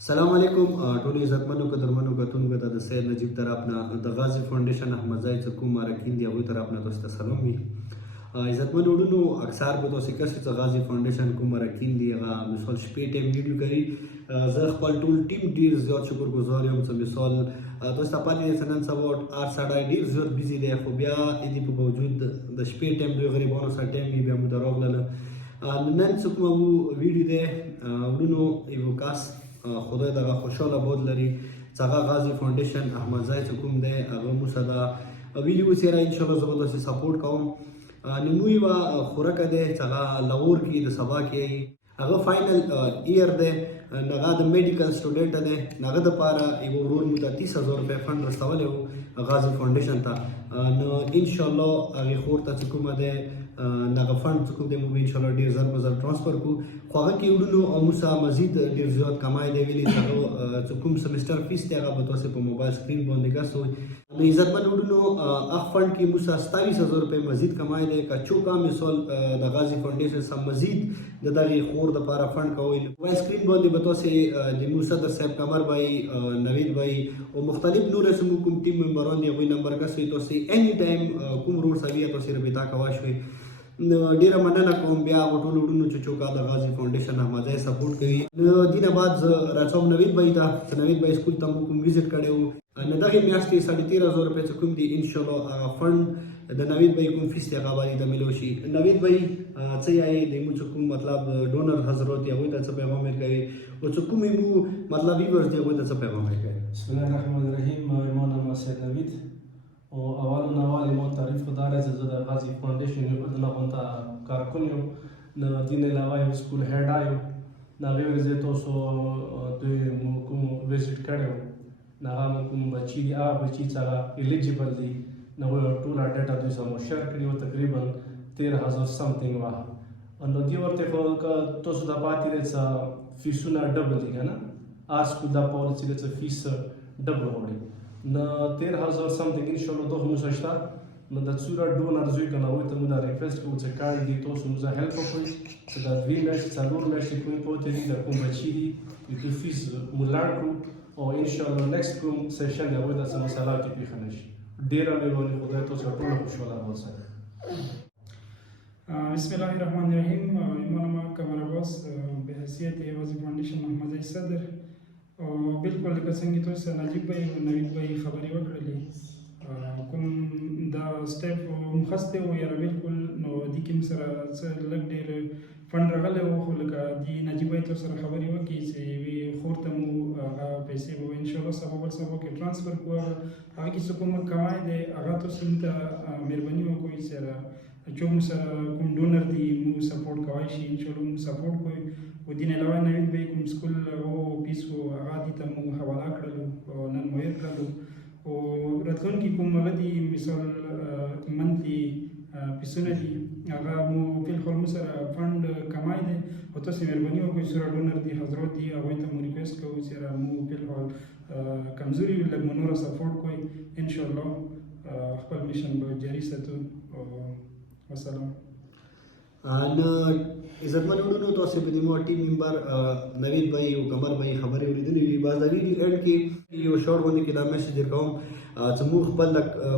السلام علیکم ټولو عزتمنو قدرمنو کتونکو ته د سید نجیب طرف نه د غازی فاونډیشن احمد ځای څه کوم راکین دی هغوی طرف نه تاسو ته سلام وي. عزتمنو وروڼو اکثر به تاسو کس چې غازی فاونډیشن کوم راکین دی هغه مثال شپې ټایم ویډیو کوي. زه خپل ټول ټیم ډیر زیات شکرګزار یم چې مثال تاسو ته پاتې دی نن سبا 8 ساړه ډیر زیات بیزي دی خو بیا دې په باوجود د شپې ټایم دوی غریبانو سره ټایم وي بیا موږ راغلل نن څه کوم ویډیو دی وروڼو یو کس خدای دغه خوشحاله باد لري چې هغه غازی فاونډیشن احمد ځای چې کوم دی هغه مو سره ویډیو سره انشاءالله زه به تاسې سپورټ کوم. نو یوه خوراکه دی چې هغه لاهور کې د سبا کې هغه فاینل ایر دی هغه د میډیکل سټوډنټ دی هغه دپاره یو ورور مو ته 30,000 روپۍ فنډ رسولی و غازی فاونډیشن ته. نو انشاءالله هغې خور ته چې کومه دی دغه فنډ چې کوم دی موږ انشاءالله ډېر زر په زر ټرانسفر کړو خو هغه کې وړلو او موږ سره مزید ډېر زیات کمای دی ویلي چې کوم سمسټر فیس دی هغه به تاسې په موبایل سکرین باندې ګرځوئ. نو عزتمن وړلو هغه فنډ کې موږ سره 27,000 روپۍ مزید کمای دی که چوکه مثال د غازی فاونډیشن سره مزید د دغې خور دپاره فنډ کوئ موبایل سکرین باندې به تاسې د موږ صدر صاحب قمر بھائی نوید بھائی او مختلف نور زموږ کوم ټیم ممبران دي هغوی نمبر ګرځوئ تاسې اني ټایم کوم ورور سره وي تاسې رابطه کولی شئ. ډیره مننه کوم بیا هغو ټولو وروڼو چې چوکه د غازی فاونډیشن احمد ځای سپورټ کوي. نو دې نه بعد زه راځم نوید بھائی ته چې نوید بھائی سکول ته موږ کوم وزټ کړی و نو دغې میاشتې 13,500 روپۍ چې کوم دي انشاءالله هغه فنډ د نوید بھائی کوم فیس دی هغه باندې د میلو شي. نوید بھائی څه یایې د موږ چې کوم مطلب ډونر حضرات دي هغوی ته څه پیغام ورکوي او چې کومې مو مطلب ویورز دي هغوی ته څه پیغام ورکوي؟ بسم الله الرحمن الرحیم. ما نام سید نوید و اول ما تعریف خدا را زه د غازی فاونډیشن یو بدله غونته کارکون یم نو دین علاوه یو سکول هیډ یم نو هغې ورځې تاسو دوی مو کوم وزټ کړی و نو هغه مو کوم بچي دي هغه بچي چې هغه ایلیجیبل دي نو ټوله ډیټا دوی سره مو شیر کړي وو تقریبا 13,000 سمثینګ وه نو دې ورته خو که تاسو ته پاتې دی څه فیسونه ډبل دي که نه هر سکول دا پالیسي دی څه فیس ډبل غواړي نو 13,000 سمثینګ انشاءالله تاسو موږ سره شته نو د څومره ډونرز وي که نه هغوی ته موږ دا ریکویسټ کوو چې کاڼ دي تاسو موږ هیلپ وکړئ چې دا 2 میاشتې 4 میاشتې کوم پاتې دي د کوم بچي دي د دوی فیس موږ لاړ کړو او انشاءالله نیکسټ کوم سیشن دی هغوی ته څه مسله کې پېښه نه شي. ډېره مهرباني خدای تاسو ټوله خوشحاله اوسئ. بسم الله الرحمن الرحیم. ایمان ما قمر عباس به حیثیت غازی فاونډیشن احمد ځای صدر او بالکل لکه څنګه تاسو سره نجیب بھائی او نوید بھائی خبرې وکړلې کوم دا سټیپ مخسته و یاره بالکل نو دې کې موږ سره څه لږ ډېر فنډ راغلی و خو لکه دې نجیب بھائی تاسو سره خبرې وکړي چې یوې خور ته مو هغه پیسې به انشاءالله سبا بل سبا کې ټرانسفر کړو هغه کې څه کوم کمای دی هغه تاسو موږ ته مهرباني وکړئ چې جو موږ سره کوم ډونر دي موږ سپورټ کولی شي انشاءالله موږ سپورټ کوو و دین علاوه نوید بھائی کوم سکول او پیس و هغه دې ته موږ حواله کړلو او نن مویر کړلو او راتلونکي کوم هغه دي مثال منتلي پیسونه دي هغه مو بالکل موږ سره فنډ کمای دی او تاسو مهرباني وکړئ سره ډونر دي حضرات دي هغوی ته مو ریکویسټ کوو چې مو بالکل کمزوري وي لږ مو نوره سپورټ کوئ انشاءالله خپل میشن به جاري ساتو او والسلام. نو عزتمن وروڼو تاسو په دې مو ټیم ممبر نوید بھائی او قمر بھائی خبرې اورېدلې وي بعض د ویډیو اینډ کې یو شور باندې کې دا میسج درکوم چې موږ خپل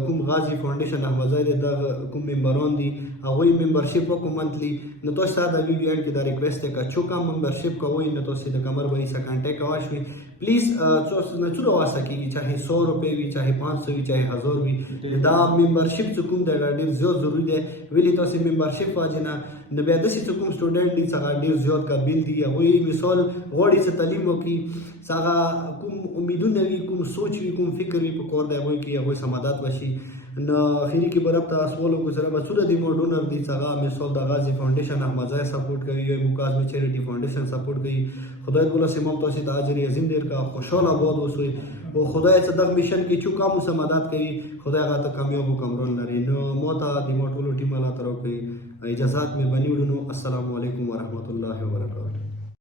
کوم غازی فاونډیشن احمد ځای د کوم ممبران دي هغوی ممبرشپ وکړو منتلي نو تاسو سره د ویډیو اینډ کې دا ریکویسټ دی که چوکه ممبرشپ کوئ نو تاسو د قمر بھائی سره کانټیکټ کولی شئ پلیز نه څومره واسه کېږي چاهې 100 روپۍ وي چاهې 500 وي چاهې 1000 وي دا ممبرشپ چې کوم دی هغه ډېر زیات ضروري دی ولې تاسو ممبرشپ واجب نه نو بیا داسې چې کوم سټوډنټ دي چې هغه ډېر زیات قابل دي هغوی مثال غواړي چې تعلیم وکړي چې هغه کوم امیدونه وي کوم سوچ وي کوم فکر وي په کور د هغوی کې هغوی سره مدد وشي نو اخري کې به رب ته سوال وکړو چې ربه څومره د مو ډونر دي چې هغه مثال د غازی فاونډیشن احمد ځای سپورټ کوي یا مکازم چیریټي فاونډیشن سپورټ کوي خدای دې ولس امام تاسو ته اجر عظیم ډېر کا خوشحاله آباد اوسئ او خدای چې دغه میشن کې چوکه مو سره مدد کوي خدای هغه ته کامیاب او کمرون لري نو مو ته د مو ټولو ټیم الله تعالی کوي اجازهات مې بنی ورونو السلام علیکم ورحمت الله وبرکاته.